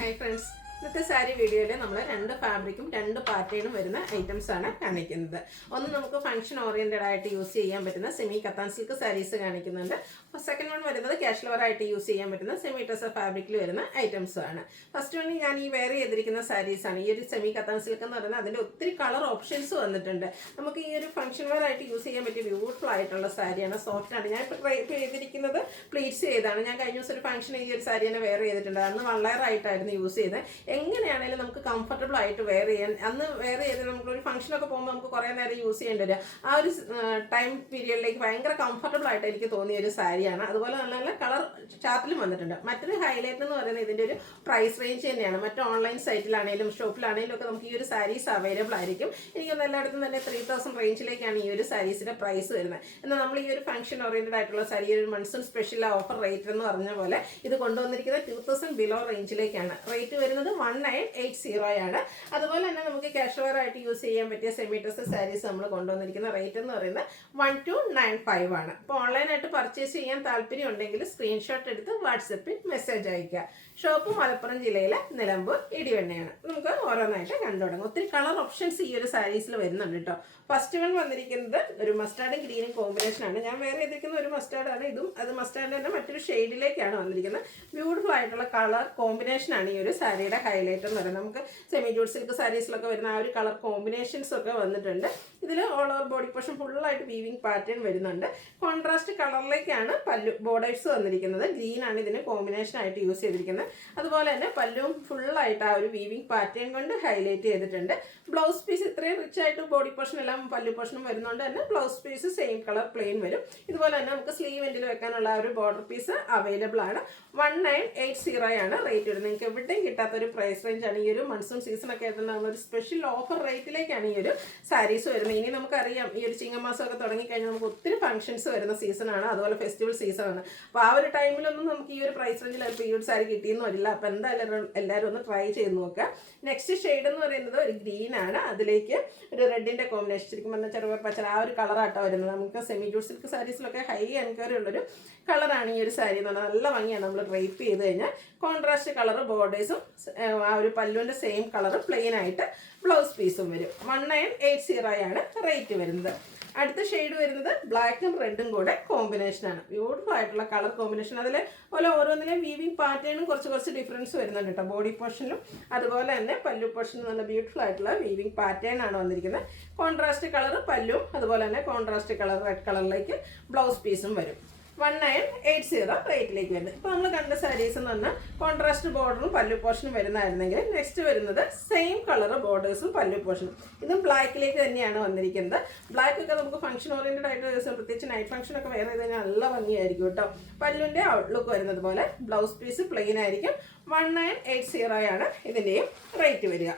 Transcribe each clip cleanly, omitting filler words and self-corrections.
Hi friends, ഇന്നത്തെ സാരി വീഡിയോയിൽ നമ്മൾ രണ്ട് ഫാബ്രിക്കും രണ്ട് പാറ്റേണും വരുന്ന ഐറ്റംസ് ആണ് കാണിക്കുന്നത്. ഒന്ന് നമുക്ക് ഫംഗ്ഷൻ ഓറിയന്റഡ് ആയിട്ട് യൂസ് ചെയ്യാൻ പറ്റുന്ന സെമി കത്താൻ സിൽക്ക് സാരീസ് കാണിക്കുന്നുണ്ട്. സെക്കൻഡ് വൺ വരുന്നത് കാഷ്വൽ ആയിട്ട് യൂസ് ചെയ്യാൻ പറ്റുന്ന സെമി ടസർ ഫാബ്രിക്കിൽ വരുന്ന ഐറ്റംസ് ആണ്. ഫസ്റ്റ് വൺ ഞാൻ ഈ വെയർ ചെയ്തിരിക്കുന്ന സാരീസ് ആണ്. ഈ ഒരു സെമി കത്താൻ സിൽക്ക് എന്ന് പറയുന്നത് അതിൻ്റെ ഒത്തിരി കളർ ഓപ്ഷൻസ് വന്നിട്ടുണ്ട്. നമുക്ക് ഈ ഒരു ഫംഗ്ഷൻ വെയർ ആയിട്ട് യൂസ് ചെയ്യാൻ പറ്റിയ ബ്യൂട്ടിഫുൾ ആയിട്ടുള്ള സാരിയാണ്, സോഫ്റ്റ് ആണ്. ഞാൻ ഇപ്പോൾ ട്രൈ ചെയ്തിരിക്കുന്നത് പ്ലീറ്റ്സ് ചെയ്താണ്. ഞാൻ കഴിഞ്ഞ ദിവസം ഒരു ഫംഗ്ഷൻ ഈ ഒരു സാരി തന്നെ വെയർ ചെയ്തിട്ടുണ്ട്. അന്ന് വളരെയായിട്ടായിരുന്നു യൂസ് ചെയ്തത്. എങ്ങനെയാണെങ്കിലും നമുക്ക് കംഫർട്ടബിൾ ആയിട്ട് വെയർ ചെയ്യാൻ, അന്ന് വെയർ ചെയ്ത് നമുക്കൊരു ഫംഗ്ഷനൊക്കെ പോകുമ്പോൾ നമുക്ക് കുറേ നേരം യൂസ് ചെയ്യേണ്ടി വരിക. ആ ഒരു ടൈം പീരിയഡിലേക്ക് ഭയങ്കര കംഫർട്ടബിൾ ആയിട്ട് എനിക്ക് തോന്നിയ ഒരു സാരിയാണ്. അതുപോലെ നല്ല നല്ല കളർ ചാർട്ടിലും വന്നിട്ടുണ്ട്. മറ്റൊരു ഹൈലൈറ്റ് എന്ന് പറയുന്നത് ഇതിൻ്റെ ഒരു പ്രൈസ് റേഞ്ച് തന്നെയാണ്. മറ്റു ഓൺലൈൻ സൈറ്റിലാണെങ്കിലും ഷോപ്പിലാണെങ്കിലും ഒക്കെ നമുക്ക് ഈ ഒരു സാരീസ് അവൈലബിൾ ആയിരിക്കും. എനിക്കൊന്ന് എല്ലായിടത്തും തന്നെ 3000 റേഞ്ചിലേക്കാണ് ഈ ഒരു സാരീസിൻ്റെ പ്രൈസ് വരുന്നത്. എന്നാൽ നമ്മൾ ഈ ഒരു ഫംഗ്ഷൻ ഓറിയന്റഡ് ആയിട്ടുള്ള സാരി, ഒരു മൺസൂൺ സ്പെഷ്യൽ ഓഫർ റേറ്റ് എന്ന് പറഞ്ഞ പോലെ ഇത് കൊണ്ടുവന്നിരിക്കുന്നത് 2000 ബിലോ റേഞ്ചിലേക്കാണ്. റേറ്റ് വരുന്നത് 1980 ആണ്. അതുപോലെ തന്നെ നമുക്ക് കാഷ്വൽ ആയിട്ട് യൂസ് ചെയ്യാൻ പറ്റിയ സെമി ഡ്രസ് സാരീസ് നമ്മൾ കൊണ്ടുവന്നിരിക്കുന്ന റേറ്റ് എന്ന് പറയുന്നത് 1295 ആണ്. അപ്പോൾ ഓൺലൈനായിട്ട് പർച്ചേസ് ചെയ്യാൻ താല്പര്യം ഉണ്ടെങ്കിൽ സ്ക്രീൻഷോട്ട് എടുത്ത് വാട്സപ്പിൽ മെസ്സേജ് അയക്കുക. ഷോപ്പ് മലപ്പുറം ജില്ലയിലെ നിലമ്പൂർ ഇടിവണ്ണയാണ്. നമുക്ക് ഓരോന്നായിട്ട് കണ്ടു തുടങ്ങും. ഒത്തിരി കളർ ഓപ്ഷൻസ് ഈ ഒരു സാരീസിൽ വരുന്നുണ്ട് കേട്ടോ. ഫസ്റ്റ് വൺ വന്നിരിക്കുന്നത് ഒരു മസ്റ്റാർഡും ഗ്രീനും കോമ്പിനേഷൻ ആണ്. ഞാൻ വേറെ ചെയ്തിരിക്കുന്ന ഒരു മസ്റ്റാർഡാണ്. ഇതും അത് മസ്റ്റാർഡ് തന്നെ മറ്റൊരു ഷെയ്ഡിലേക്കാണ് വന്നിരിക്കുന്നത്. ബ്യൂട്ടിഫുൾ ആയിട്ടുള്ള കളർ കോമ്പിനേഷൻ ആണ് ഈ ഒരു സാരിയുടെ ഹൈലൈറ്റ് എന്ന് പറയുന്നത്. നമുക്ക് സെമി ജൂട്ട് സിൽക്ക് സാരീസിലൊക്കെ വരുന്ന ആ ഒരു കളർ കോമ്പിനേഷൻസ് ഒക്കെ വന്നിട്ടുണ്ട്. ഇതിൽ ഓൾ ഓവർ ബോഡി പോർഷൻ ഫുള്ളായിട്ട് വീവിങ് പാറ്റേൺ വരുന്നുണ്ട്. കോൺട്രാസ്റ്റ് കളറിലേക്കാണ് പല്ലു ബോർഡേഴ്സ് വന്നിരിക്കുന്നത്. ഗ്രീൻ ആണ് ഇതിന് കോമ്പിനേഷൻ ആയിട്ട് യൂസ് ചെയ്തിരിക്കുന്നത്. അതുപോലെ തന്നെ പല്ലുവും ഫുള്ളായിട്ട് ആ ഒരു വീവിങ് പാറ്റേൺ കൊണ്ട് ഹൈലൈറ്റ് ചെയ്തിട്ടുണ്ട്. ബ്ലൗസ് പീസ് ഇത്രയും റിച്ച് ആയിട്ട് ബോഡി പോർഷൻ എല്ലാം പല്ലു പോർഷനും വരുന്നുണ്ട് തന്നെ blouse piece same colour plain വരും. ഇതുപോലെ തന്നെ നമുക്ക് സ്ലീവ് എൻഡിൽ വെക്കാനുള്ള ഒരു ബോർഡർ പീസ് അവൈലബിൾ ആണ്. 1980 ആണ് റേറ്റ് വരുന്നത്. നിങ്ങൾക്ക് എവിടെയും കിട്ടാത്ത ഒരു പ്രൈസ് റേഞ്ച് ആണ്. ഈ ഒരു മൺസൂൺ സീസൺ ഒക്കെ ആയിട്ട് നമ്മളൊരു സ്പെഷ്യൽ ഓഫർ റേറ്റിലേക്കാണ് ഈ ഒരു സാരീസ് വരുന്നത്. ഇനി നമുക്കറിയാം ഈ ഒരു ചിങ്ങമാസമൊക്കെ തുടങ്ങിക്കഴിഞ്ഞാൽ നമുക്ക് ഒത്തിരി ഫംഗ്ഷൻസ് വരുന്ന സീസണാണ്. അതുപോലെ ഫെസ്റ്റിവൽ സീസണാണ്. അപ്പോൾ ആ ഒരു ടൈമിലൊന്നും നമുക്ക് ഈ ഒരു പ്രൈസ് റേഞ്ചിൽ ഇപ്പോൾ ഈ ഒരു സാരി കിട്ടിയെന്ന് വരില്ല. അപ്പോൾ എന്തായാലും എല്ലാവരും ഒന്ന് ട്രൈ ചെയ്ത് നോക്കുക. നെക്സ്റ്റ് ഷെയ്ഡ് എന്ന് പറയുന്നത് ഒരു ഗ്രീൻ ആണ്. അതിലേക്ക് ഒരു റെഡിൻ്റെ കോമ്പിനേഷൻ, ശരിക്കും പറഞ്ഞാൽ ചെറുപയർ പച്ച ആ ഒരു കളറാട്ടോ വരുന്നത്. നമുക്ക് സെമി ജൂട്ട് സിൽക്ക് സാരീസിലൊക്കെ ഹൈ എൻക്വയറി ഉള്ളൊരു കളറാണ് ഈ ഒരു സാരി എന്ന് പറഞ്ഞാൽ. നല്ല ഭംഗിയാണ് നമ്മൾ ഡ്രൈപ്പ് ചെയ്ത് കഴിഞ്ഞാൽ. കോൺട്രാസ്റ്റ് കളർ ബോർഡേഴ്സും ആ ഒരു പല്ലുവിൻ്റെ സെയിം കളർ പ്ലെയിൻ ആയിട്ട് ബ്ലൗസ് പീസും വരും. 1980 ആണ് റേറ്റ് വരുന്നത്. അടുത്ത ഷെയ്ഡ് വരുന്നത് ബ്ലാക്കും റെഡും കൂടെ കോമ്പിനേഷനാണ്. ബ്യൂട്ടിഫുൾ ആയിട്ടുള്ള കളർ കോമ്പിനേഷൻ. അതിൽ ഓരോന്നിലെയും വീവിങ് പാറ്റേണും കുറച്ച് ഡിഫറൻസ് വരുന്നുണ്ട് കേട്ടോ. ബോഡി പോർഷനിലും അതുപോലെ തന്നെ പല്ലു പോർഷനും നല്ല ബ്യൂട്ടിഫുൾ ആയിട്ടുള്ള വീവിങ് പാറ്റേൺ ആണ് വന്നിരിക്കുന്നത്. കോൺട്രാസ്റ്റ് കളർ പല്ലും അതുപോലെ തന്നെ കോൺട്രാസ്റ്റ് കളർ റെഡ് കളറിലേക്ക് ബ്ലൗസ് പീസും വരും. 1980 റേറ്റിലേക്ക് വരുന്നത്. ഇപ്പോൾ നമ്മൾ കണ്ട സാരീസ് എന്ന് പറഞ്ഞാൽ കോൺട്രാസ്റ്റ് ബോർഡറും പല്ലു പോർഷനും വരുന്നതായിരുന്നെങ്കിൽ നെക്സ്റ്റ് വരുന്നത് സെയിം കളർ ബോർഡേഴ്സും പല്ലു പോർഷനും. ഇതും ബ്ലാക്കിലേക്ക് തന്നെയാണ് വന്നിരിക്കുന്നത്. ബ്ലാക്ക് ഒക്കെ നമുക്ക് ഫംഗ്ഷൻ ഓറിയന്റഡ് ആയിട്ട് ദിവസം പ്രത്യേകിച്ച് നൈറ്റ് ഫംഗ്ഷൻ ഒക്കെ വെയർ ചെയ്ത് കഴിഞ്ഞാൽ നല്ല ഭംഗിയായിരിക്കും കേട്ടോ. പല്ലുവിൻ്റെ ഔട്ട്ലുക്ക് വരുന്നത് പോലെ ബ്ലൗസ് പീസ് പ്ലെയിൻ ആയിരിക്കും. 1980 ആണ് ഇതിൻ്റെയും റേറ്റ് വരിക.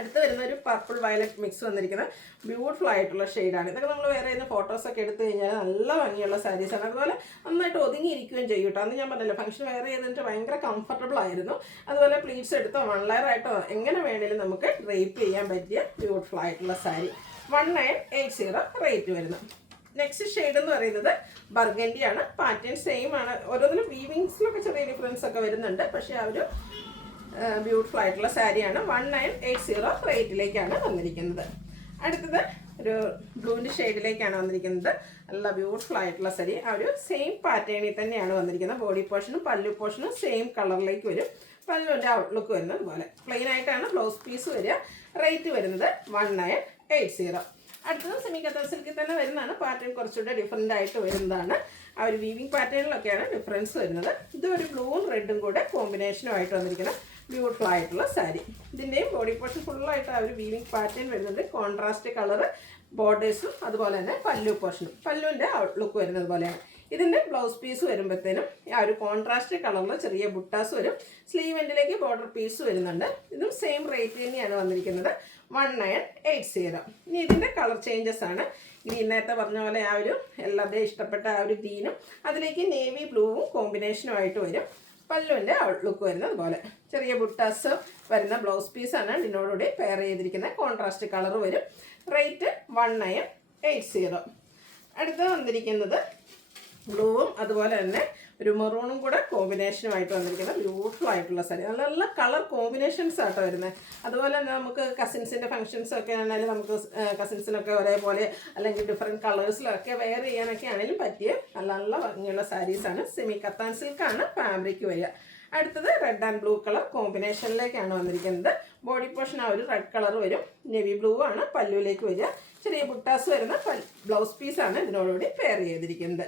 അടുത്ത് വരുന്ന ഒരു പർപ്പിൾ വയലറ്റ് മിക്സ് വന്നിരിക്കുന്നത് ബ്യൂട്ടിഫുൾ ആയിട്ടുള്ള ഷെയ്ഡാണ്. ഇതൊക്കെ നമ്മൾ വേറെ ചെയ്യുന്ന ഫോട്ടോസൊക്കെ എടുത്തു കഴിഞ്ഞാൽ നല്ല ഭംഗിയുള്ള സാരീസാണ്. അതുപോലെ നന്നായിട്ട് ഒതുങ്ങിയിരിക്കുകയും ചെയ്യും കേട്ടോ. അന്ന് ഞാൻ പറഞ്ഞല്ലോ ഫംഗ്ഷൻ വേറെ ചെയ്തിട്ട് ഭയങ്കര കംഫർട്ടബിൾ ആയിരുന്നു. അതുപോലെ പ്ലീറ്റ്സ് എടുത്തോ 1 ലെയർ ആയിട്ടോ എങ്ങനെ വേണമെങ്കിലും നമുക്ക് ഡ്രേപ്പ് ചെയ്യാൻ പറ്റിയ ബ്യൂട്ടിഫുൾ ആയിട്ടുള്ള സാരി. 1980 റേറ്റ് വരുന്നു. നെക്സ്റ്റ് ഷെയ്ഡ് എന്ന് പറയുന്നത് ബർഗൻഡി ആണ്. പാറ്റേൺ സെയിം ആണ്. ഓരോന്നിലും വീവിങ്സിലൊക്കെ ചെറിയ ഡിഫറൻസ് ഒക്കെ വരുന്നുണ്ട്. പക്ഷേ ആ ഒരു ബ്യൂട്ടിഫുൾ ആയിട്ടുള്ള സാരിയാണ്. 1980 റേറ്റിലേക്കാണ് വന്നിരിക്കുന്നത്. അടുത്തത് ഒരു ബ്ലൂവിൻ്റെ ഷെയ്ഡിലേക്കാണ് വന്നിരിക്കുന്നത്. നല്ല ബ്യൂട്ടിഫുൾ ആയിട്ടുള്ള സാരി. ആ ഒരു സെയിം പാറ്റേണിൽ തന്നെയാണ് വന്നിരിക്കുന്നത്. ബോഡി പോർഷനും പല്ലു പോർഷനും സെയിം കളറിലേക്ക് വരും. പല്ലുവിൻ്റെ ഔട്ട്ലുക്ക് വരുന്നത് പോലെ പ്ലെയിൻ ആയിട്ടാണ് ബ്ലൗസ് പീസ് വരിക. റേറ്റ് വരുന്നത് 1980. അടുത്തത് സെമി കത്താൻ സിൽക്കിൽ തന്നെ വരുന്നതാണ്. പാറ്റേൺ കുറച്ചുകൂടെ ഡിഫറെൻ്റ് ആയിട്ട് വരുന്നതാണ്. ആ ഒരു വീവിങ് പാറ്റേണിലൊക്കെയാണ് ഡിഫറൻസ് വരുന്നത്. ഇതൊരു ബ്ലൂവും റെഡും കൂടെ കോമ്പിനേഷനുമായിട്ട് വന്നിരിക്കുന്ന ബ്യൂട്ടിഫുൾ ആയിട്ടുള്ള സാരി. ഇതിൻ്റെയും ബോഡി പോർഷൻ ഫുള്ളായിട്ട് ആ ഒരു വീവിങ് പാറ്റേൺ വരുന്നുണ്ട്. കോൺട്രാസ്റ്റ് കളറ് ബോർഡേഴ്സും അതുപോലെ തന്നെ പല്ലു പോർഷനും പല്ലുവിൻ്റെ ഔട്ട്ലുക്ക് വരുന്നത് പോലെയാണ്. ഇതിൻ്റെ ബ്ലൗസ് പീസ് വരുമ്പോഴത്തേനും ആ ഒരു കോൺട്രാസ്റ്റ് കളറിൽ ചെറിയ ബുട്ടാസ് വരും. സ്ലീവ് എൻഡിലേക്ക് ബോർഡർ പീസ് വരുന്നുണ്ട്. ഇതും സെയിം റേറ്റ് തന്നെയാണ് വന്നിരിക്കുന്നത്. 1980. ഇനി ഇതിൻ്റെ കളർ ചേഞ്ചസ് ആണ്. ഗ്രീൻ നേരത്തെ പറഞ്ഞ പോലെ ആ ഒരു എല്ലാവരുടെയും ഇഷ്ടപ്പെട്ട ആ ഒരു ഗ്രീനും അതിലേക്ക് നേവി ബ്ലൂവും കോമ്പിനേഷനുമായിട്ട് വരും. പല്ലുവിൻ്റെ ഔട്ട്ലുക്ക് വരുന്നത് പോലെ ചെറിയ ബുട്ടാസ് വരുന്ന ബ്ലൗസ് പീസാണ് ഇതിനോടുകൂടി പെയർ ചെയ്തിരിക്കുന്നത്. കോൺട്രാസ്റ്റ് കളർ വരും. റേറ്റ് 1980. അടുത്ത വന്നിരിക്കുന്നത് ബ്ലൂവും അതുപോലെ തന്നെ ഒരു മെറൂണും കൂടെ കോമ്പിനേഷനുമായിട്ട് വന്നിരിക്കുന്ന ബ്യൂട്ടിഫുൾ ആയിട്ടുള്ള സാരി. നല്ല നല്ല കളർ കോമ്പിനേഷൻസ് ആട്ടോ വരുന്നത്. അതുപോലെ തന്നെ നമുക്ക് കസിൻസിൻ്റെ ഫംഗ്ഷൻസൊക്കെ ആണെങ്കിലും നമുക്ക് കസിൻസിനൊക്കെ ഒരേപോലെ അല്ലെങ്കിൽ ഡിഫറെൻറ്റ് കളേഴ്സിലൊക്കെ വെയർ ചെയ്യാനൊക്കെ ആണെങ്കിലും പറ്റിയ നല്ല നല്ല ഭംഗിയുള്ള സാരീസാണ്. സെമി കത്താൻ സിൽക്കാണ് ഫാബ്രിക് വരിക. അടുത്തത് റെഡ് ആൻഡ് ബ്ലൂ കളർ കോമ്പിനേഷനിലേക്കാണ് വന്നിരിക്കുന്നത്. ബോഡി പോർഷൻ ആ ഒരു റെഡ് കളർ വരും. നേവി ബ്ലൂ ആണ് പല്ലുവിലേക്ക് വരിക. ചെറിയ ബുട്ടാസ് വരുന്ന ബ്ലൗസ് പീസാണ് ഇതിനോടുകൂടി പെയർ ചെയ്തിരിക്കുന്നത്.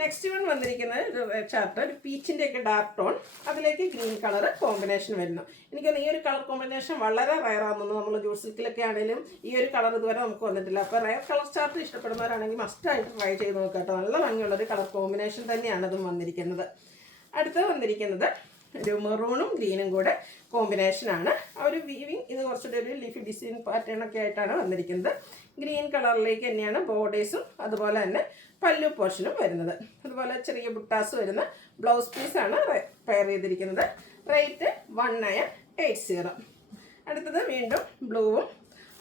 നെക്സ്റ്റ് വൺ വന്നിരിക്കുന്നത് ഒരു ചാർട്ട്, ഒരു പീച്ചിൻ്റെ ഒക്കെ ഡാർക്ക് ടോൺ, അതിലേക്ക് ഗ്രീൻ കളർ കോമ്പിനേഷൻ വരുന്നു. എനിക്കൊന്ന് ഈ ഒരു കളർ കോമ്പിനേഷൻ വളരെ റയറാണെന്നു. നമ്മൾ ജൂട്ട് സിൽക്കിലൊക്കെ ആണെങ്കിലും ഈ ഒരു കളർ ഇതുവരെ നമുക്ക് വന്നിട്ടില്ല. അപ്പോൾ റയർ കളർ ചാർട്ട് ഇഷ്ടപ്പെടുന്നവരാണെങ്കിൽ മസ്റ്റായിട്ട് ട്രൈ ചെയ്ത് നോക്കാം കേട്ടോ. നല്ല ഭംഗിയുള്ളൊരു കളർ കോമ്പിനേഷൻ തന്നെയാണ് ഇതും വന്നിരിക്കുന്നത്. അടുത്ത് വന്നിരിക്കുന്നത് ഒരു മെറൂണും ഗ്രീനും കൂടെ കോമ്പിനേഷനാണ്. ആ ഒരു വീവിങ് ഇത് കുറച്ചുകൂടി ഒരു ലീഫി ഡിസൈൻ പാറ്റേൺ ഒക്കെ ആയിട്ടാണ് വന്നിരിക്കുന്നത്. ഗ്രീൻ കളറിലേക്ക് തന്നെയാണ് ബോർഡേഴ്സും അതുപോലെ തന്നെ പല്ലു പോർഷനും വരുന്നത്. അതുപോലെ ചെറിയ ബുട്ടാസ് വരുന്ന ബ്ലൗസ് പീസാണ് പെയർ ചെയ്തിരിക്കുന്നത്. റേറ്റ് 1980. അടുത്തത് വീണ്ടും ബ്ലൂവും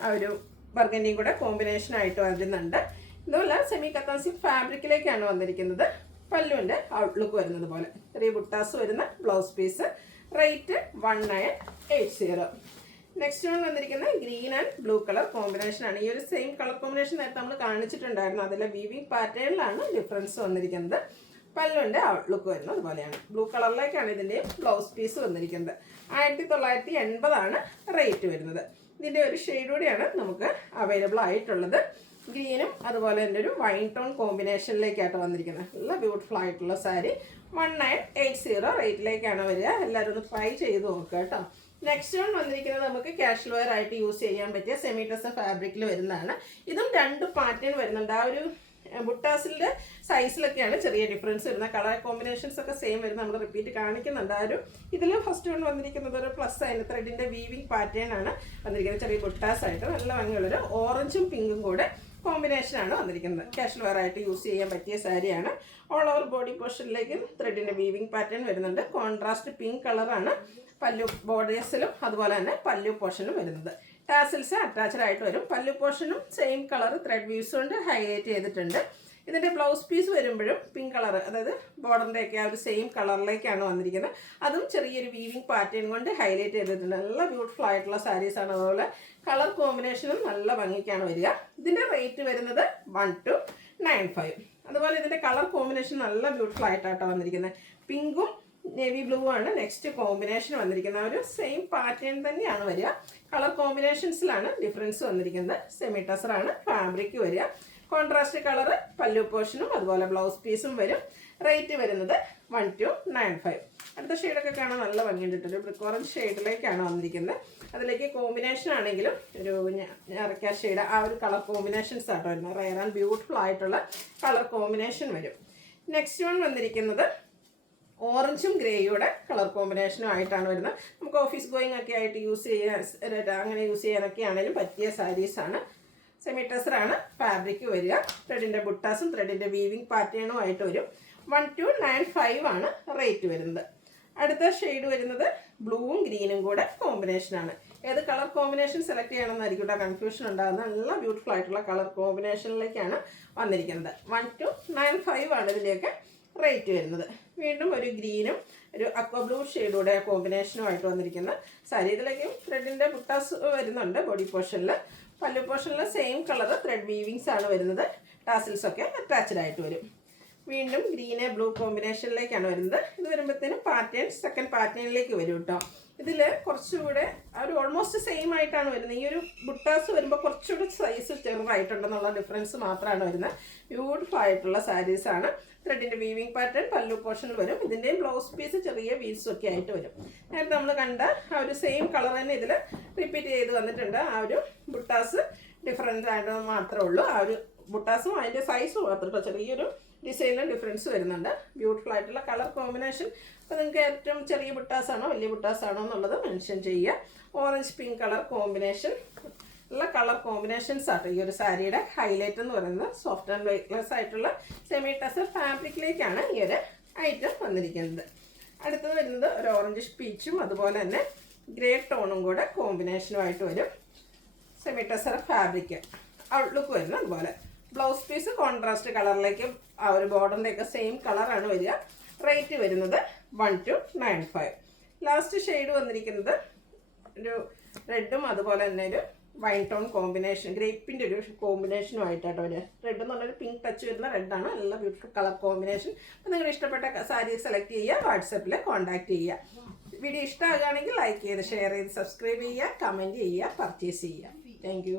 ആ ഒരു ബർഗൻഡിയും കൂടെ കോമ്പിനേഷനായിട്ട് വരുന്നുണ്ട്. ഇതുപോലെ സെമി കത്താൻ സിൽക്ക് ഫാബ്രിക്കിലേക്കാണ് വന്നിരിക്കുന്നത്. പല്ലുവിൻ്റെ ഔട്ട്ലുക്ക് വരുന്നത് പോലെ ചെറിയ ബുട്ടാസ് വരുന്ന blouse piece. Rate 1980. Next one വന്നിരിക്കുന്നത് ഗ്രീൻ ആൻഡ് ബ്ലൂ കളർ കോമ്പിനേഷനാണ്. ഈ ഒരു സെയിം കളർ കോമ്പിനേഷൻ നേരത്തെ നമ്മൾ കാണിച്ചിട്ടുണ്ടായിരുന്നു. അതിലെ വീവിങ് പാറ്റേണിലാണ് ഡിഫറൻസ് വന്നിരിക്കുന്നത്. പല്ലുവിൻ്റെ ഔട്ട്ലുക്ക് വരുന്നത് അതുപോലെയാണ്. ബ്ലൂ കളറിലേക്കാണ് ഇതിൻ്റെ ബ്ലൗസ് പീസ് വന്നിരിക്കുന്നത്. 1980 റേറ്റ് വരുന്നത്. ഇതിൻ്റെ ഒരു ഷെയ്ഡ് കൂടിയാണ് നമുക്ക് അവൈലബിൾ ആയിട്ടുള്ളത്. ഗ്രീനും അതുപോലെ തന്നെ ഒരു വൈൻ ടോൺ കോമ്പിനേഷനിലേക്കായിട്ട് വന്നിരിക്കുന്നത്. നല്ല ബ്യൂട്ടിഫുൾ ആയിട്ടുള്ള സാരി. 1980 റേറ്റിലേക്കാണ് വരിക. എല്ലാവരും ഒന്ന് ട്രൈ ചെയ്ത് നോക്കുക കേട്ടോ. നെക്സ്റ്റ് വൺ വന്നിരിക്കുന്നത് നമുക്ക് കാഷ്വൽ വെയർ ആയിട്ട് യൂസ് ചെയ്യാൻ പറ്റിയ സെമി ടെസർ ഫാബ്രിക്കിൽ വരുന്നതാണ്. ഇതും 2 പാറ്റേൺ വരുന്നുണ്ട്. ആ ഒരു ബുട്ടാസിൻ്റെ സൈസിലൊക്കെയാണ് ചെറിയ ഡിഫറൻസ് വരുന്നത്. കളർ കോമ്പിനേഷൻസ് ഒക്കെ സെയിം വരുന്നത് നമ്മൾ റിപ്പീറ്റ് കാണിക്കുന്നുണ്ട്. ആ ഒരു ഇതിൽ ഫസ്റ്റ് വൺ വന്നിരിക്കുന്നത് ഒരു പ്ലസ് ആയിട്ട് ത്രെഡിൻ്റെ വീവിങ് പാറ്റേൺ ആണ് വന്നിരിക്കുന്നത്. ചെറിയ ബുട്ടാസ് ആയിട്ട് നല്ല ഭംഗിയുള്ളൊരു ഓറഞ്ചും പിങ്കും കൂടെ കോമ്പിനേഷനാണ് വന്നിരിക്കുന്നത്. കാഷ്വൽ വെയർ ആയിട്ട് യൂസ് ചെയ്യാൻ പറ്റിയ സാരിയാണ്. ഓൾ ഓവർ ബോഡി പോർഷനിലേക്ക് ത്രെഡിൻ്റെ വീവിങ് പാറ്റേൺ വരുന്നുണ്ട്. കോൺട്രാസ്റ്റ് പിങ്ക് കളറാണ് പല്ലു ബോർഡേഴ്സിലും അതുപോലെ തന്നെ പല്ലു പോർഷനും വരുന്നത്. ടാസിൽസ് അറ്റാച്ച്ഡ് ആയിട്ട് വരും. പല്ലു പോർഷനും സെയിം കളർ ത്രെഡ് വ്യൂസ് കൊണ്ട് ഹൈലൈറ്റ് ചെയ്തിട്ടുണ്ട്. ഇതിൻ്റെ ബ്ലൗസ് പീസ് വരുമ്പോഴും പിങ്ക് കളർ, അതായത് ബോർഡറിൻ്റെ ഒക്കെ ആ ഒരു സെയിം കളറിലേക്കാണ് വന്നിരിക്കുന്നത്. അതും ചെറിയൊരു വീവിങ് പാറ്റേൺ കൊണ്ട് ഹൈലൈറ്റ് ചെയ്തിട്ടുണ്ട്. നല്ല ബ്യൂട്ടിഫുൾ ആയിട്ടുള്ള സാരീസാണ്. അതുപോലെ കളർ കോമ്പിനേഷനും നല്ല ഭംഗിക്കാണ് വരിക. ഇതിൻ്റെ റേറ്റ് വരുന്നത് 1295. അതുപോലെ ഇതിൻ്റെ കളർ കോമ്പിനേഷൻ നല്ല ബ്യൂട്ടിഫുൾ ആയിട്ടാട്ടോ വന്നിരിക്കുന്നത്. പിങ്കും നേവി ബ്ലൂ ആണ് നെക്സ്റ്റ് കോമ്പിനേഷൻ വന്നിരിക്കുന്നത്. ആ ഒരു സെയിം പാറ്റേൺ തന്നെയാണ് വരിക. കളർ കോമ്പിനേഷൻസിലാണ് ഡിഫറൻസ് വന്നിരിക്കുന്നത്. സെമി ടെസറാണ് ഫാബ്രിക് വരിക. കോൺട്രാസ്റ്റ് കളർ പല്ലു പോർഷനും അതുപോലെ ബ്ലൗസ് പീസും വരും. റേറ്റ് വരുന്നത് 1295. അടുത്ത ഷെയ്ഡൊക്കെ കാണാൻ നല്ല ഭംഗിയുണ്ട്. ഒരു ബ്രിക്ക് ഓറഞ്ച് ഷെയ്ഡിലേക്കാണ് വന്നിരിക്കുന്നത്. അതിലേക്ക് കോമ്പിനേഷൻ ആണെങ്കിലും ഒരു ഞറക്ക ഷെയ്ഡ് ആ ഒരു കളർ കോമ്പിനേഷൻസ് ആട്ടോ വരുന്നത്. റയർ ആൻഡ് ബ്യൂട്ടിഫുൾ ആയിട്ടുള്ള കളർ കോമ്പിനേഷൻ വരും. നെക്സ്റ്റ് വൺ വന്നിരിക്കുന്നത് ഓറഞ്ചും ഗ്രേയുടെ കളർ കോമ്പിനേഷനും ആയിട്ടാണ് വരുന്നത്. നമുക്ക് ഓഫീസ് ഗോയിങ് ഒക്കെ ആയിട്ട് യൂസ് ചെയ്യാൻ, അങ്ങനെ യൂസ് ചെയ്യാനൊക്കെ ആണെങ്കിലും പറ്റിയ സാരീസാണ്. സെമി ടെസറാണ് ഫാബ്രിക് വരിക. ത്രെഡിൻ്റെ ബുട്ടാസും ത്രെഡിൻ്റെ വീവിങ് പാറ്റേണും ആയിട്ട് വരും. 1295 റേറ്റ് വരുന്നത്. അടുത്ത ഷെയ്ഡ് വരുന്നത് ബ്ലൂവും ഗ്രീനും കൂടെ കോമ്പിനേഷനാണ്. ഏത് കളർ കോമ്പിനേഷൻ സെലക്ട് ചെയ്യണമെന്നായിരിക്കും കേട്ടോ കൺഫ്യൂഷൻ ഉണ്ടാകുന്നത്. നല്ല ബ്യൂട്ടിഫുൾ ആയിട്ടുള്ള കളർ കോമ്പിനേഷനിലേക്കാണ് വന്നിരിക്കുന്നത്. 1295 ഇതിൻ്റെയൊക്കെ റേറ്റ് വരുന്നത്. വീണ്ടും ഒരു ഗ്രീനും ഒരു അക്വ ബ്ലൂ ഷെയ്ഡൂടെ കോമ്പിനേഷനുമായിട്ട് വന്നിരിക്കുന്ന സാരി. ഇതിലേക്കും ത്രെഡിൻ്റെ ബുട്ടാസ് വരുന്നുണ്ട് ബോഡി പോർഷനിൽ. പല്ലു പോർഷനിൽ സെയിം കളർ ത്രെഡ് വീവിങ്സ് ആണ് വരുന്നത്. ടാസിൽസ് ഒക്കെ അറ്റാച്ച്ഡ് ആയിട്ട് വരും. വീണ്ടും ഗ്രീന് ബ്ലൂ കോമ്പിനേഷനിലേക്കാണ് വരുന്നത്. ഇത് വരുമ്പോഴത്തേനും പാറ്റേൺ സെക്കൻഡ് പാറ്റേണിലേക്ക് വരും കേട്ടോ. ഇതിൽ കുറച്ചുകൂടെ ഒരു ഓൾമോസ്റ്റ് സെയിം ആയിട്ടാണ് വരുന്നത്. ഈ ഒരു ബുട്ടാസ് വരുമ്പോൾ കുറച്ചുകൂടി സൈസ് ചെറുതായിട്ടുണ്ടെന്നുള്ള ഡിഫറൻസ് മാത്രമാണ് വരുന്നത്. ബ്യൂട്ടിഫുൾ ആയിട്ടുള്ള സാരീസാണ്. ത്രെഡിൻ്റെ വീവിങ് പാറ്റേൺ പല്ലു പോർഷനിൽ വരും. ഇതിൻ്റെയും ബ്ലൗസ് പീസ് ചെറിയ വീൽസും ഒക്കെ ആയിട്ട് വരും. നേരത്തെ നമ്മൾ കണ്ട ആ ഒരു സെയിം കളർ തന്നെ ഇതിൽ റിപ്പീറ്റ് ചെയ്ത് വന്നിട്ടുണ്ട്. ആ ഒരു ബുട്ടാസ് ഡിഫറൻറ്റ് ആയിട്ട് മാത്രമേ ഉള്ളൂ. ആ ഒരു ബുട്ടാസും അതിൻ്റെ സൈസും മാത്രം ചെറിയൊരു ഡിസൈനിലും ഡിഫറൻസ് വരുന്നുണ്ട്. ബ്യൂട്ടിഫുൾ ആയിട്ടുള്ള കളർ കോമ്പിനേഷൻ. അപ്പോൾ നിങ്ങൾക്ക് ഏറ്റവും ചെറിയ ബുട്ടാസാണോ വലിയ ബുട്ടാസാണോ എന്നുള്ളത് മെൻഷൻ ചെയ്യുക. ഓറഞ്ച് പിങ്ക് കളർ കോമ്പിനേഷൻ ഉള്ള കളർ കോമ്പിനേഷൻസ് ആട്ടോ ഈ ഒരു സാരിയുടെ ഹൈലൈറ്റ് എന്ന് പറയുന്നത്. സോഫ്റ്റ് ആൻഡ് വെയ്റ്റ്ലെസ് ആയിട്ടുള്ള സെമി ടെസർ ഫാബ്രിക്കിലേക്കാണ് ഈ ഒരു ഐറ്റം വന്നിരിക്കുന്നത്. അടുത്തത് വരുന്നത് ഒരു ഓറഞ്ച് പീച്ചും അതുപോലെ തന്നെ ഗ്രേ ടോണും കൂടെ കോമ്പിനേഷനുമായിട്ട് വരും. സെമി ടെസർ ഫാബ്രിക് ഔട്ട്ലുക്ക് വരുന്നത് അതുപോലെ. ബ്ലൗസ് പീസ് കോൺട്രാസ്റ്റ് കളറിലേക്ക് ആ ഒരു ബോർഡറിൻ്റെയൊക്കെ സെയിം കളറാണ് വരിക. റേറ്റ് വരുന്നത് 1295. ലാസ്റ്റ് ഷെയ്ഡ് വന്നിരിക്കുന്നത് ഒരു റെഡും അതുപോലെ തന്നെ ഒരു വൈൻ ടോൺ കോമ്പിനേഷൻ, ഗ്രേപ്പിൻ്റെ ഒരു കോമ്പിനേഷനുമായിട്ടാണ് അവർ. റെഡ് എന്ന് പറഞ്ഞൊരു പിങ്ക് ടച്ച് വരുന്ന റെഡാണ്, നല്ല ബ്യൂട്ടിഫുൾ കളർ കോമ്പിനേഷൻ. അപ്പോൾ നിങ്ങൾ ഇഷ്ടപ്പെട്ട സാരി സെലക്ട് ചെയ്യുക, വാട്സപ്പിൽ കോൺടാക്ട് ചെയ്യുക. വീഡിയോ ഇഷ്ടമാകുകയാണെങ്കിൽ ലൈക്ക് ചെയ്ത് ഷെയർ ചെയ്ത് സബ്സ്ക്രൈബ് ചെയ്യുക, കമൻറ്റ് ചെയ്യുക, പർച്ചേസ് ചെയ്യുക. താങ്ക്